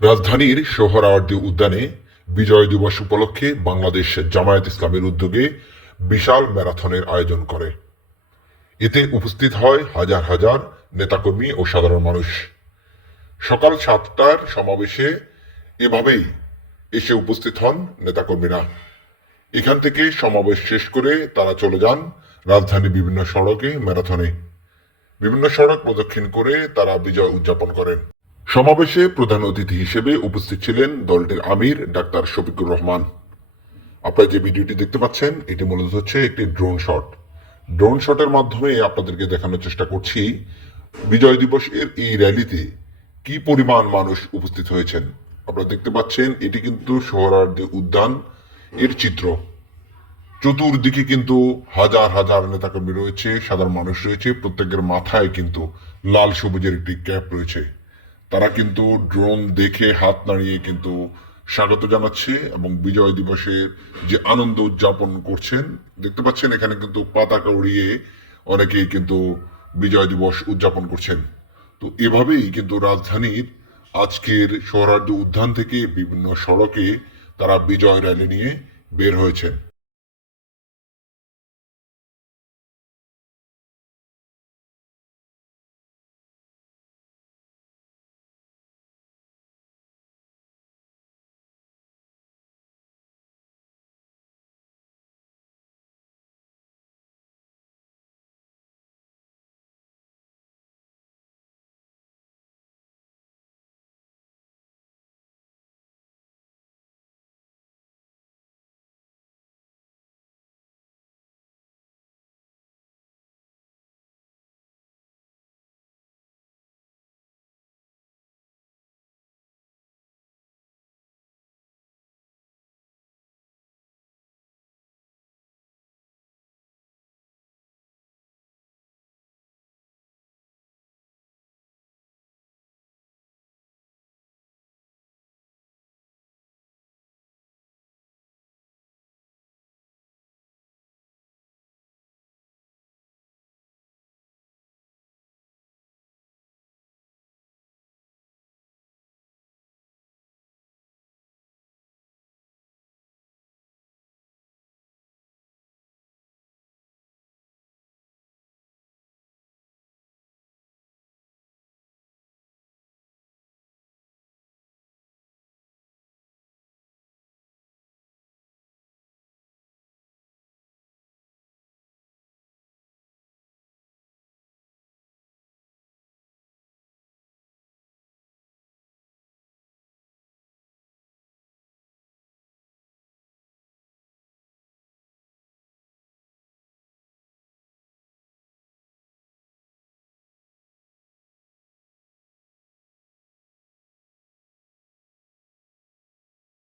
রাজধানীর সোহরাওয়ার্দী উদ্যানে বিজয় দিবস উপলক্ষে বাংলাদেশ জামায়াত ইসলামের উদ্যোগে বিশাল ম্যারাথনের আয়োজন করে। এতে উপস্থিত হয় হাজার হাজার নেতাকর্মী ও সাধারণ মানুষ। সকাল 7টার সমাবেশে এভাবেই এসে উপস্থিত হন নেতাকর্মীরা। এখান থেকে সমাবেশ শেষ করে তারা চলে যান রাজধানীর বিভিন্ন সড়কে ম্যারাথনে। বিভিন্ন সড়ক প্রদক্ষিণ করে তারা বিজয় উদযাপন করেন। সমাবেশে প্রধান অতিথি হিসেবে উপস্থিত ছিলেন দলটির আমির ডাক্তার শফিকুর রহমান। আপনারা যে ভিডিওটি দেখতে পাচ্ছেন এটি মূলত হচ্ছে একটি ড্রোন শট। ড্রোন শটের মাধ্যমে আপনাদেরকে দেখানোর চেষ্টা করছি বিজয় দিবসের এই র্যালিতে কি পরিমাণ মানুষ উপস্থিত হয়েছেন। আপনারা দেখতে পাচ্ছেন এটি কিন্তু সোহরাওয়ার্দী উদ্যান এর চিত্র। চতুর্দিকে কিন্তু হাজার হাজার নেতাকর্মী রয়েছে, সাধারণ মানুষ রয়েছে, প্রত্যেকের মাথায় কিন্তু লাল সবুজের একটি ক্যাপ রয়েছে। তারা কিন্তু ড্রোন দেখে হাত নাড়িয়ে কিন্তু স্বাগত জানাচ্ছে এবং বিজয় দিবসের যে আনন্দ উদযাপন করছেন দেখতে পাচ্ছেন এখানে কিন্তু পতাকা উড়িয়ে অনেকেই কিন্তু বিজয় দিবস উদযাপন করছেন। তো এভাবেই কিন্তু রাজধানীর আজকের সোহরাওয়ার্দী উদ্যান থেকে বিভিন্ন সড়কে তারা বিজয় র্যালি নিয়ে বের হয়েছেন।